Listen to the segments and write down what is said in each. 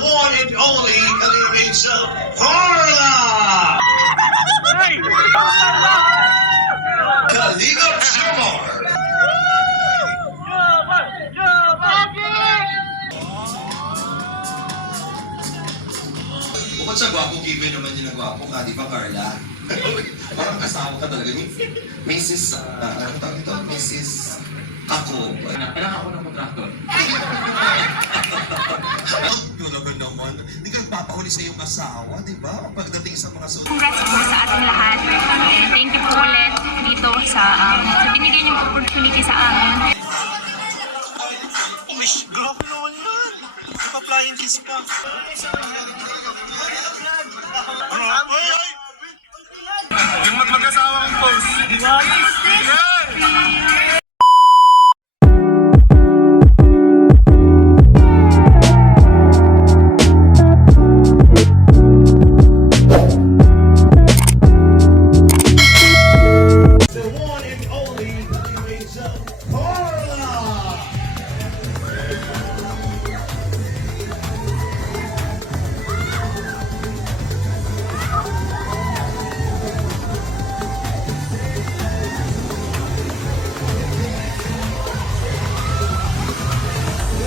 one and only Kalinga itself, Carla! Kalinga Jomar! Bukod sa gwapo, given naman yun ang gwapo ka, di ba, Carla? Parang kasama ka talaga ni Mrs. Ano tawag ito? Mrs. Ako. Anak ako ng kontraktor. Talaga naman. Hindi ka nagpapahuli sa iyong asawa, di ba? Pagdating sa mga sulit. Congrats po sa ating lahat. And thank you po ulit dito sa binigay niyong opportunity sa amin. Mish, grabe naman yan. Ipa-flying kiss pa. Yung mag-asawa kong post.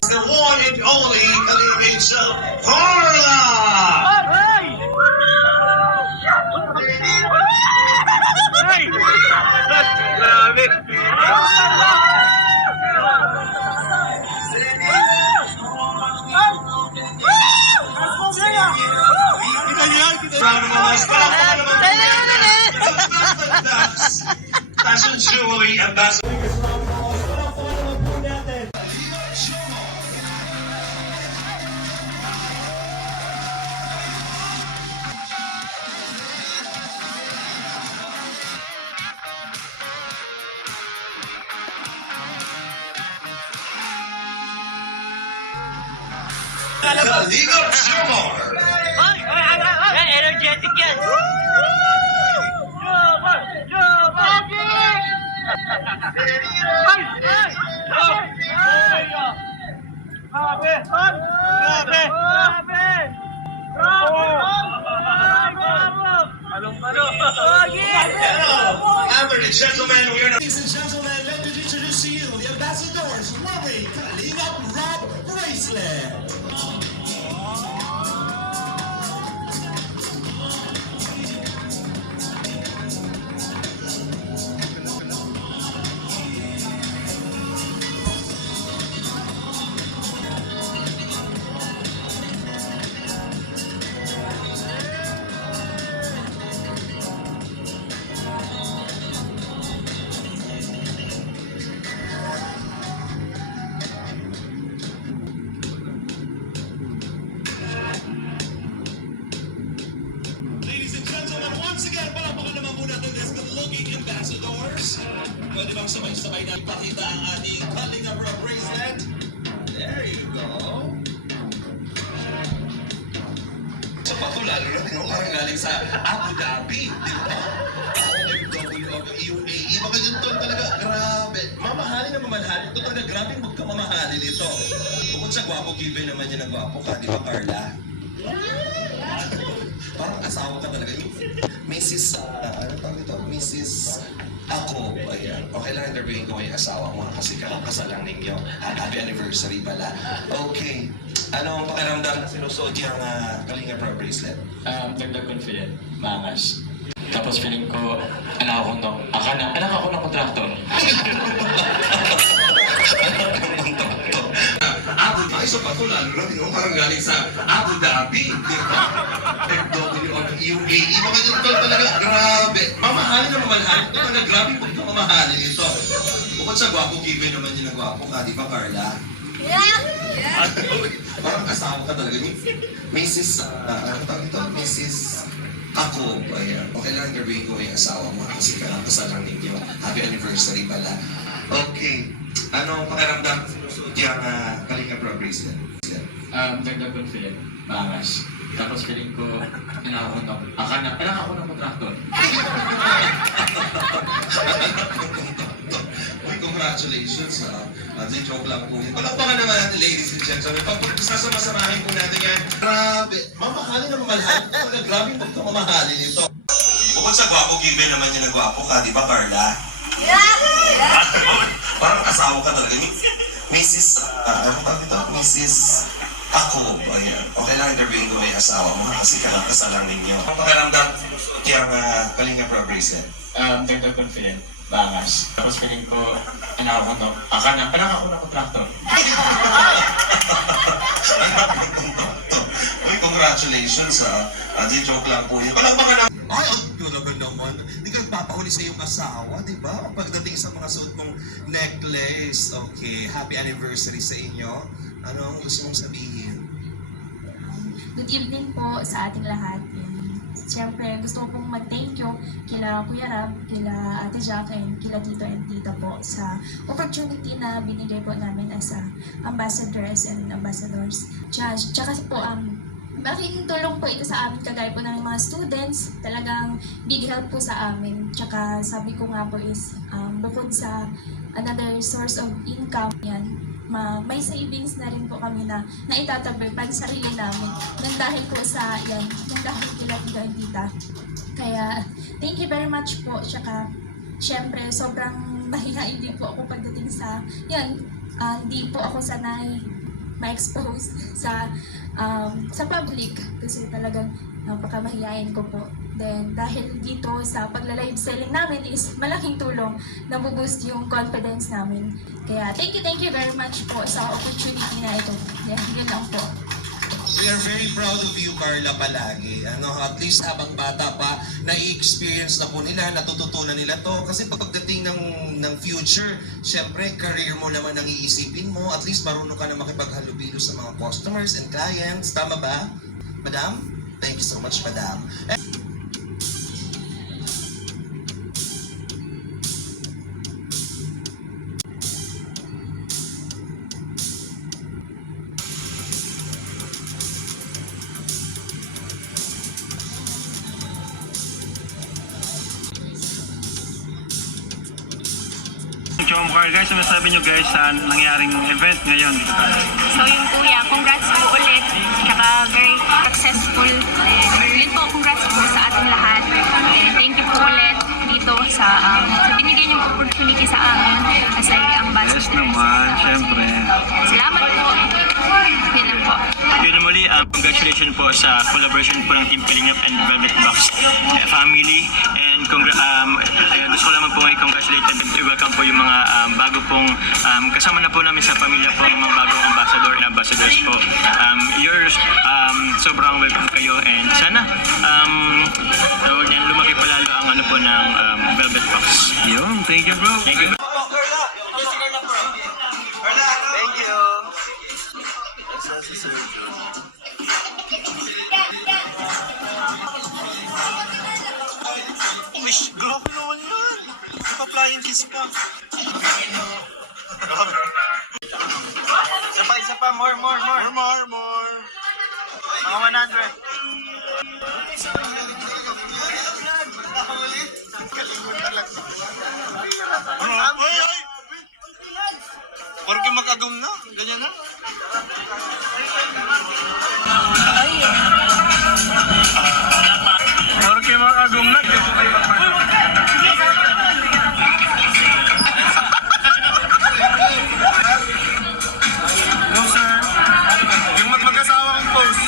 The one and only Kalinga itself, Carla! Fashion Jewelry Ambassador. Kalinga Jomar! Energetic yan! Ladies and gentlemen, we are now. Ladies and gentlemen, let me introduce to you the ambassadors, lovely Kalinga Rob Bracelet. Ladies and gentlemen, once again, palakpakan naman muna natin this good-looking ambassadors. Pwede bang sabay-sabay na ipakita ang ating Kalinga Rob Bracelet? There you go. Sa pato, lalo na parang galing sa Abu Dhabi, di ba? OFW of UAE. Mga yun to talaga, grabe. Mamahalin na mamahalin. Ito talaga, grabe magkamamahalin ito. Bukod sa gwapo, given naman yun ang gwapo ka, di ba, Carla? Parang asawa ka talaga ni Mrs. Ano tawag ito? Mrs. Ako. Ayan. Okay lang interviewin ko yung asawa mo kasi kakakasal lang ninyo. Happy anniversary pala. Okay. Ano ang pakiramdam na sinusuot yung Kalinga Rob Bracelet? Dagdag confident. Maangas. Tapos feeling ko, anak ako ng kontraktor. Abu Dhabi. Sa pato, lalo na parang galing sa Abu Dhabi. Di ba? OFW of UAE. Mga yun to talaga, grabe. Mamahalin na mamahalin. Ito talaga, grabe magkamamahalin ito. Bukod sa gwapo, given naman yun ang gwapo ka, di ba, Carla? Parang asawa ka talaga ni Mrs. Ano tawag ito? Mrs. Ako. Ayan. Okay lang interviewin ko yung asawa mo kasi kakasal lang ninyo. Happy anniversary pala. Okay. Ano ang pakiramdam na sinusuot yung Kalinga Rob Bracelet? Dagdag confident. Maangas. Tapos feeling ko, anak ako ng kontraktor. Congratulations, ha? Joke lang po. Palakpakan naman natin, ladies and gentlemen. Pag-sasamasamahin po natin yan. mamahalin na mamahalin. Talaga, grabe yung pagmamahalin ito. Bukod sa gwapo, given naman yung nagwapo ka, di ba, Carla? Parang asawa ka talaga. Mrs. Ano ba ito? Mrs. Ako. Ayan. Okay lang interviewin ko may asawa mo kasi kasalang ninyo. Ang pakiramdam kaya Kalinga Pro bracelet. Dagdag confident, bangas. Tapos feeling ko, anak ako ng kontraktor. Uy, congratulations ha. Di joke lang po yun. Palakpakan na. Ay, ang talaga naman. Hindi ka nagpapahuli sa iyong asawa, di ba? Pagdating sa mga suot mong necklace. Okay, happy anniversary sa inyo. Ano ang gusto mong sabihin? Good evening po sa ating lahat. Siyempre, gusto ko pong mag-thank you kila Kuya Rab, kila Ate Jack, and kila Tito and Tita po sa opportunity na binigay po namin as ambassadors and ambassadors. Tsaka po, malaking tulong po ito sa amin, kagaya po ng mga students. Talagang big help po sa amin. Tsaka sabi ko nga po is, bukod sa another source of income yan, may savings na rin po kami na naitatabi pag sarili namin. Nang dahil po sa yan, nang dahil kila Tito and Tita. Kaya, thank you very much po. Tsaka, syempre, sobrang mahihain din po ako pagdating sa, yan, hindi po ako sanay ma-expose sa public kasi talagang napakamahihain ko po. Then, dahil dito sa pagla-live selling namin is malaking tulong na boost yung confidence namin. Kaya, thank you very much po sa opportunity na ito. Yeah, yun lang po. We are very proud of you, Carla, palagi. At least habang bata pa, nai-experience na po nila, natututunan nila to. Kasi pagdating ng future, syempre, career mo naman ang iisipin mo. At least marunong ka na makipaghalubilo sa mga customers and clients. Tama ba, Madam? Thank you so much, Madam. Chom Car, guys, ano sabi nyo guys sa nangyaring event ngayon? So yun kuya, congrats po ulit. Tsaka very successful. Yun po, congrats po sa ating lahat. And thank you po ulit dito sa binigay niyong opportunity sa amin as a ambassador. Yes naman, syempre. Salamat po. Yun lang po. Yun muli, congratulations po sa collaboration po ng Team Kalingap and Velvet Box family. And gusto ko lamang po i-congratulate and welcome po yung mga bago pong kasama na po namin sa pamilya po ng mga bagong ambassador and ambassadors po. Sobrang welcome kayo and sana tawag niyan, lumaki palalo ang ano po ng Velvet Box. Yun, thank you bro. Thank you. Thank you. Mish, grabe naman yan. Pa-flying kiss pa. Isa pa, more. Mga 100. Ay! Porque makagum na, ganyan na. Porque makagum na. No sir, yung mag-asawa kong post.